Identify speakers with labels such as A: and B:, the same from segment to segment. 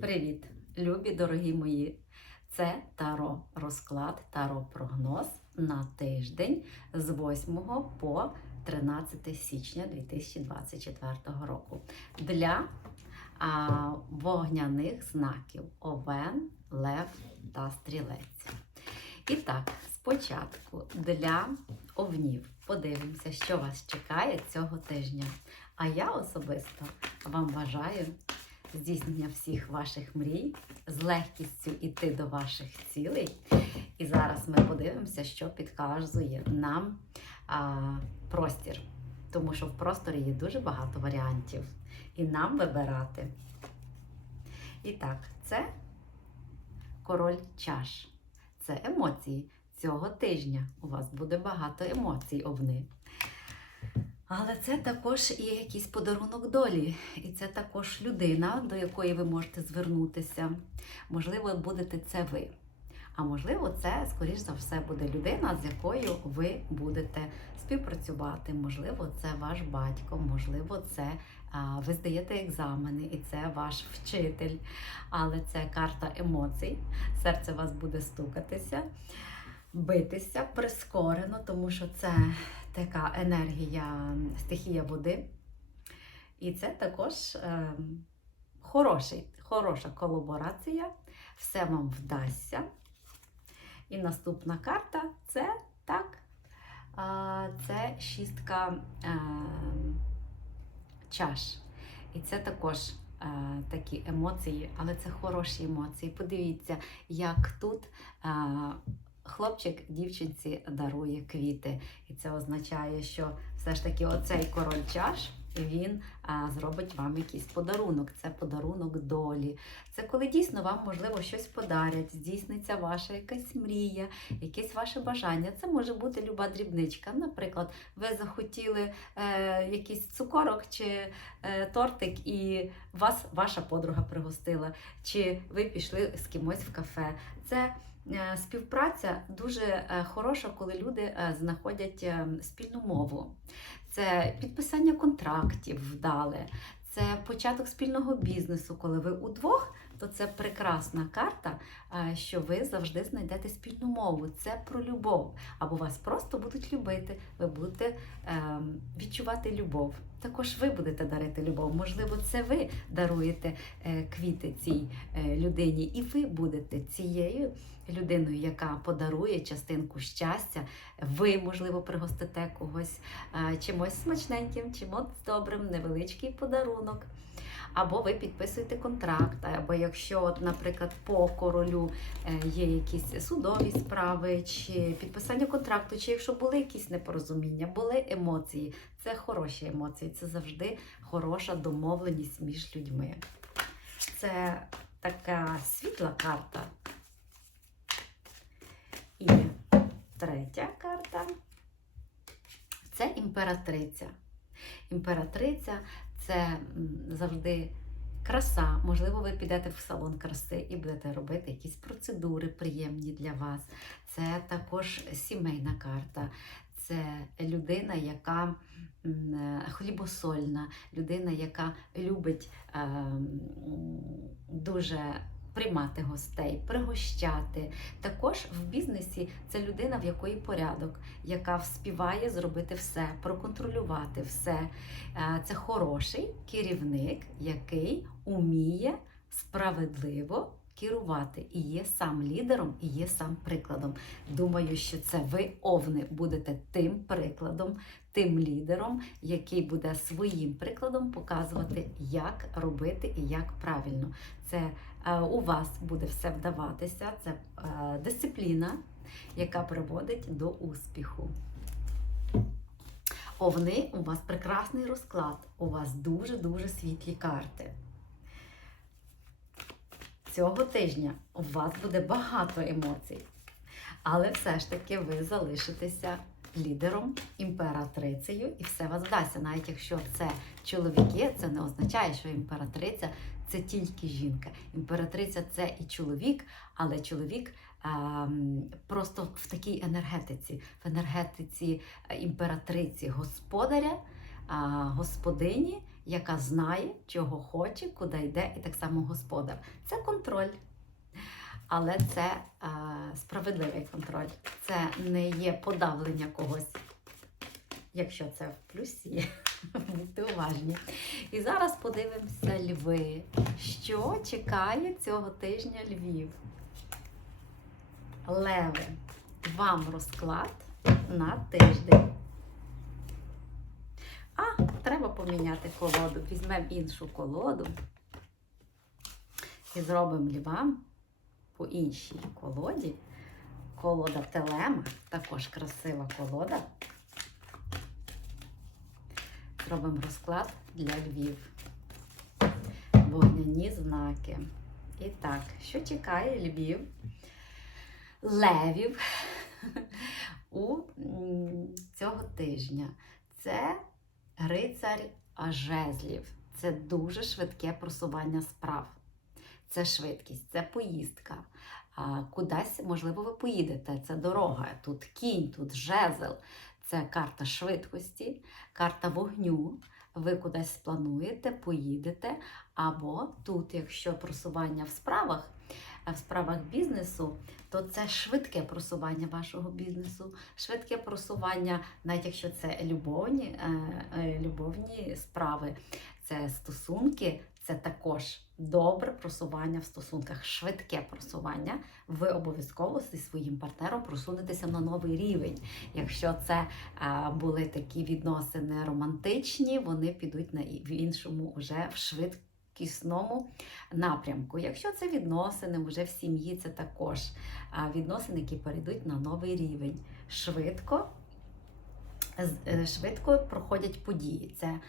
A: Привіт, любі дорогі мої! Це Таро розклад, Таро прогноз на тиждень з 8 по 13 січня 2024 року для а, вогняних знаків Овен, Лев та Стрілець. І так, спочатку для овнів подивимося, що вас чекає цього тижня. А я особисто вам бажаю здійснення всіх ваших мрій, з легкістю йти до ваших цілей. І зараз ми подивимося, що підказує нам а, простір. Тому що в просторі є дуже багато варіантів. І нам вибирати. І так, це король чаш. Це емоції цього тижня. У вас буде багато емоцій, овни. Але це також і якийсь подарунок долі, і це також людина, до якої ви можете звернутися. Можливо, будете це ви. А можливо, це, скоріш за все, буде людина, з якою ви будете співпрацювати. Можливо, це ваш батько, можливо, це а, ви здаєте екзамени, і це ваш вчитель. Але це карта емоцій. Серце вас буде стукатися, битися прискорено, тому що це така енергія, стихія води. І це також е, хороший, хороша колаборація. Все вам вдасться. І наступна карта це так. е, це шістка е, чаш. І це також е, такі емоції, але це хороші емоції. Подивіться, як тут. Е, Хлопчик дівчинці дарує квіти, і це означає, що все ж таки оцей король чаш він а, зробить вам якийсь подарунок. Це подарунок долі. Це коли дійсно вам можливо щось подарять, здійсниться ваша якась мрія, якесь ваше бажання. Це може бути люба дрібничка. Наприклад, ви захотіли е, якийсь цукорок чи е, тортик, і вас ваша подруга пригостила, чи ви пішли з кимось в кафе. Це Співпраця дуже е, хороша, коли люди е, знаходять е, спільну мову. Це підписання контрактів вдале, це початок спільного бізнесу, коли ви удвох, то це прекрасна карта, е, що ви завжди знайдете спільну мову. Це про любов. Або вас просто будуть любити, ви будете е, відчувати любов. Також ви будете дарити любов. Можливо, це ви даруєте е, квіти цій е, людині, і ви будете цією людиною, яка подарує частинку щастя. Ви, можливо, пригостите когось чимось смачненьким, чимось добрим, невеличкий подарунок. Або ви підписуєте контракт, або якщо, от, наприклад, по королю е, є якісь судові справи, чи підписання контракту, чи якщо були якісь непорозуміння, були емоції, це хороші емоції, це завжди хороша домовленість між людьми. Це така світла карта. І третя карта це імператриця. Імператриця це завжди краса. Можливо, ви підете в салон краси і будете робити якісь процедури приємні для вас. Це також сімейна карта. Це людина, яка е, хлібосольна, людина, яка любить е, дуже приймати гостей, пригощати. Також в бізнесі це людина, в якої порядок, яка вспіває зробити все, проконтролювати все. Е, Це хороший керівник, який уміє справедливо керувати і є сам лідером, і є сам прикладом. Думаю, що це ви, овни, будете тим прикладом, тим лідером, який буде своїм прикладом показувати, як робити і як правильно. Це е, у вас буде все вдаватися. Це е, дисципліна, яка приводить до успіху. Овни, у вас прекрасний розклад, у вас дуже-дуже світлі карти. Цього тижня у вас буде багато емоцій, але все ж таки ви залишитеся лідером, імператрицею, і все вас вдасться. Навіть якщо це чоловіки, це не означає, що імператриця це тільки жінка. Імператриця це і чоловік, але чоловік ем, просто в такій енергетиці, в енергетиці е, імператриці господаря, а, господині яка знає, чого хоче, куди йде, і так само господар. Це контроль. Але це е, справедливий контроль. Це не є подавлення когось, якщо це в плюсі. Будьте уважні. І зараз подивимося льви. Що чекає цього тижня Львів? Леви, вам розклад на тиждень. А, поміняти колоду. Візьмемо іншу колоду і зробимо львам по іншій колоді. Колода Телема, також красива колода. Зробимо розклад для Львів. Вогняні знаки. І так, що чекає Львів? Левів у цього тижня? Це рицарь жезлів. Це дуже швидке просування справ. Це швидкість, це поїздка. Кудись, можливо, ви поїдете. Це дорога. Тут кінь, тут жезл. Це карта швидкості, карта вогню. Ви кудись плануєте, поїдете. Або тут, якщо просування в справах, в справах бізнесу, то це швидке просування вашого бізнесу, швидке просування, навіть якщо це любовні, е, е, любовні справи, це стосунки, це також добре просування в стосунках, швидке просування. Ви обов'язково зі своїм партнером просунетеся на новий рівень. Якщо це були такі відносини романтичні, вони підуть на в іншому вже в швидкісному напрямку. Якщо це відносини вже в сім'ї, це також відносини, які перейдуть на новий рівень. Швидко, е, швидко проходять події. Це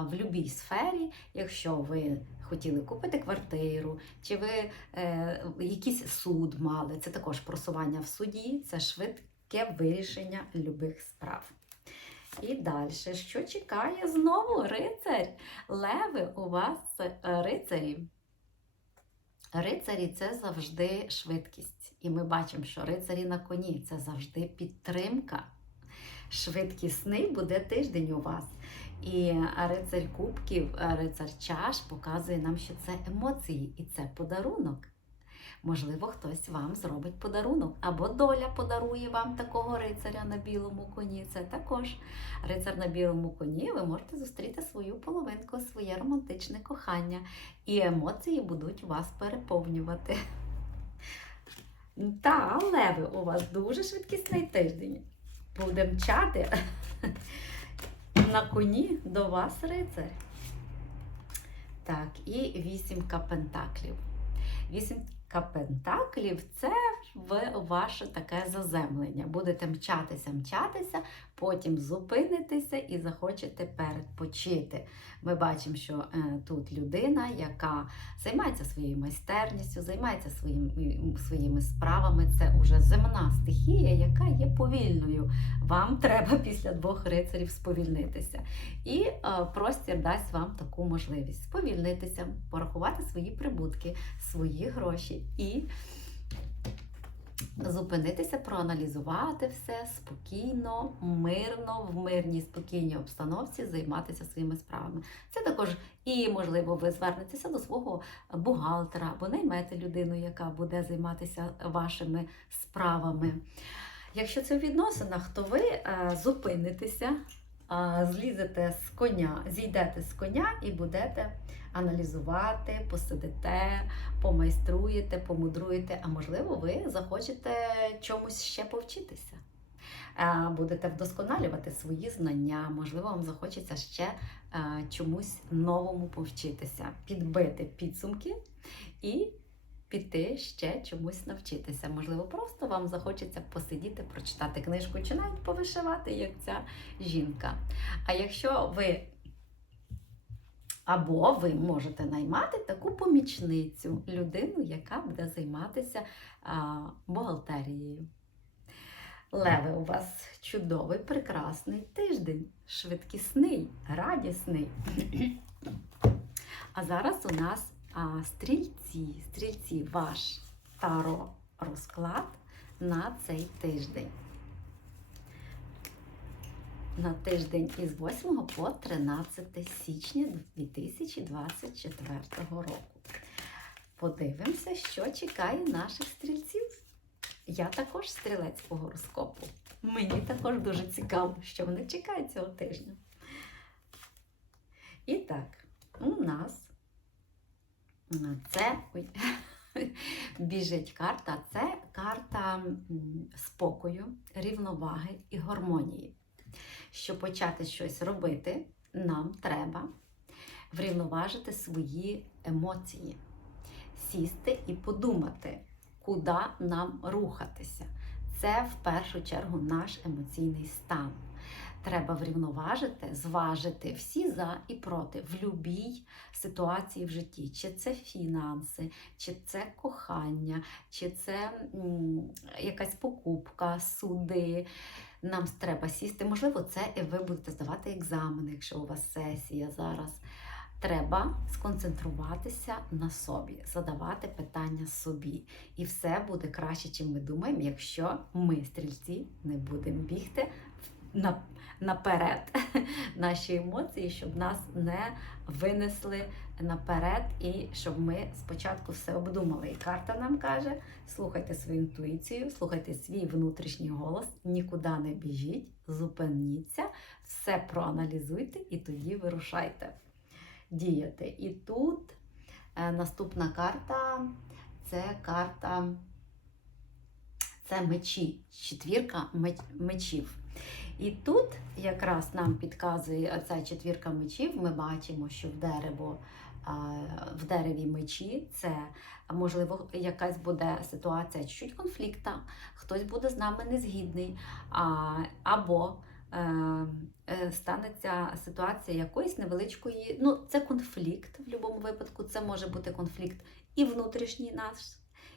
A: в будь-якій сфері, якщо ви хотіли купити квартиру, чи ви е, якийсь суд мали, це також просування в суді, це швидке вирішення любих справ. І далі, що чекає знову рицарь? Леви у вас е, рицарі. Рицарі це завжди швидкість. І ми бачимо, що рицарі на коні це завжди підтримка. Швидкісний буде тиждень у вас. І рицарь кубків, рицар чаш показує нам, що це емоції і це подарунок. Можливо, хтось вам зробить подарунок, або доля подарує вам такого рицаря на білому коні. Це також рицар на білому коні. Ви можете зустріти свою половинку, своє романтичне кохання, і емоції будуть вас переповнювати. Та, леви, у вас дуже швидкісний тиждень. Буде мчати на коні до вас рицар. Так, і вісімка пентаклів. Вісімка пентаклів це в ваше таке заземлення. Будете мчатися, мчатися, потім зупинитеся і захочете передпочити. Ми бачимо, що е, тут людина, яка займається своєю майстерністю, займається своїм, своїми справами. Це уже земна стихія, яка є повільною. Вам треба після двох рицарів сповільнитися. І е, простір дасть вам таку можливість сповільнитися, порахувати свої прибутки, свої гроші і зупинитися, проаналізувати все спокійно, мирно, в мирній, спокійній обстановці займатися своїми справами. Це також і, можливо, ви звернетеся до свого бухгалтера або наймете людину, яка буде займатися вашими справами. Якщо це в відносинах, то ви е, зупинитеся, злізете з коня, зійдете з коня і будете аналізувати, посидите, помайструєте, помудруєте, а можливо, ви захочете чомусь ще повчитися. Будете вдосконалювати свої знання, можливо, вам захочеться ще чомусь новому повчитися, підбити підсумки і піти ще чомусь навчитися. Можливо, просто вам захочеться посидіти, прочитати книжку чи навіть повишивати, як ця жінка. А якщо ви або ви можете наймати таку помічницю, людину, яка буде займатися а, бухгалтерією. Леви, у вас чудовий, прекрасний тиждень, швидкісний, радісний. А зараз у нас стрільці, стрільці, ваш таро розклад на цей тиждень. на тиждень із 8 по 13 січня 2024 року. Подивимося, що чекає наших стрільців. Я також стрілець по гороскопу. Мені також дуже цікаво, що вони чекають цього тижня. І так, у нас це ой, біжить карта. Це карта спокою, рівноваги і гармонії. Щоб почати щось робити, нам треба врівноважити свої емоції, сісти і подумати, куди нам рухатися. Це в першу чергу наш емоційний стан. Треба врівноважити, зважити всі за і проти в будь-якій ситуації в житті, чи це фінанси, чи це кохання, чи це якась покупка, суди. Нам треба сісти. Можливо, це і ви будете здавати екзамени, якщо у вас сесія зараз. Треба сконцентруватися на собі, задавати питання собі. І все буде краще, чим ми думаємо, якщо ми, стрільці, не будемо бігти наперед наші емоції, щоб нас не винесли наперед, і щоб ми спочатку все обдумали. І карта нам каже: слухайте свою інтуїцію, слухайте свій внутрішній голос, нікуди не біжіть, зупиніться, все проаналізуйте і тоді вирушайте діяти. І тут е, наступна карта це карта це мечі, четвірка меч- мечів. І тут якраз нам підказує ця четвірка мечів. Ми бачимо, що в дерево. В дереві мечі це можливо якась буде ситуація чуть-чуть конфлікта, хтось буде з нами незгідний, або е, е, станеться ситуація якоїсь невеличкої. Ну, це конфлікт в будь-якому випадку. Це може бути конфлікт і внутрішній наш,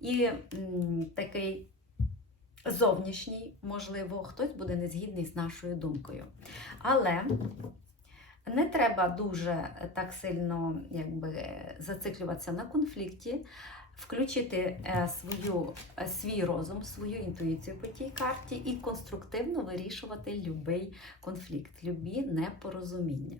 A: і такий зовнішній, можливо, хтось буде незгідний з нашою думкою. Але не треба дуже так сильно якби, зациклюватися на конфлікті, включити е, свою, е, свій розум, свою інтуїцію по тій карті і конструктивно вирішувати будь-який конфлікт, любі непорозуміння.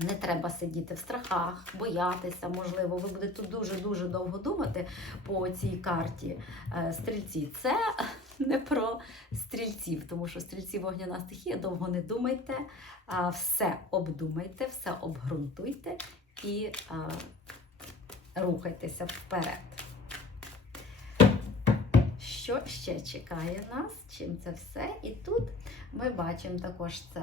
A: Не треба сидіти в страхах, боятися, можливо, ви будете дуже-дуже довго думати по цій карті е, стрільці. Це не про стрільців, тому що стрільці вогняна стихія, довго не думайте, все обдумайте, все обґрунтуйте і рухайтеся вперед. Що ще чекає нас? Чим це все? І тут ми бачимо також це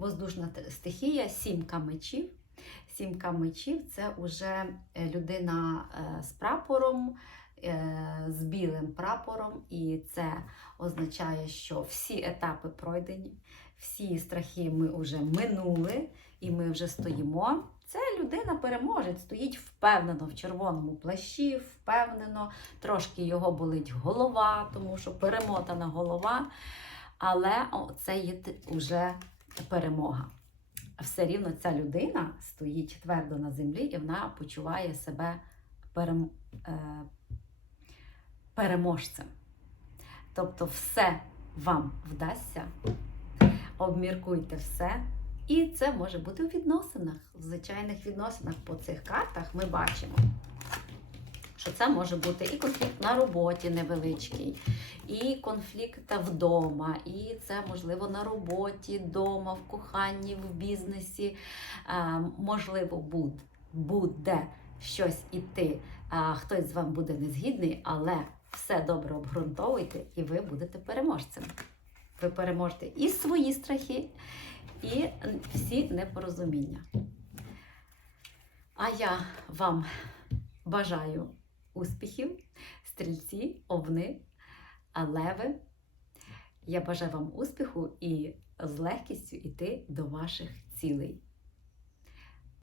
A: воздушна стихія, сімка мечів. Сімка мечів це вже людина е, з прапором, е, з білим прапором, і це означає, що всі етапи пройдені, всі страхи ми вже минули, і ми вже стоїмо. Це людина переможець, стоїть впевнено в червоному плащі, впевнено, трошки його болить голова, тому що перемотана голова. Але це є вже перемога. Все рівно ця людина стоїть твердо на землі і вона почуває себе перем... е, переможцем. Тобто, все вам вдасться, обміркуйте все. І це може бути у відносинах. В звичайних відносинах по цих картах ми бачимо, що це може бути і конфлікт на роботі невеличкий, і конфлікт вдома, і це можливо на роботі, вдома, в коханні, в бізнесі. Е, можливо, буде щось іти, хтось з вами буде незгідний, але все добре обґрунтовуйте, і ви будете переможцем. Ви переможете і свої страхи, і всі непорозуміння. А я вам бажаю успіхів, стрільці, овни, леви. Я бажаю вам успіху і з легкістю йти до ваших цілей.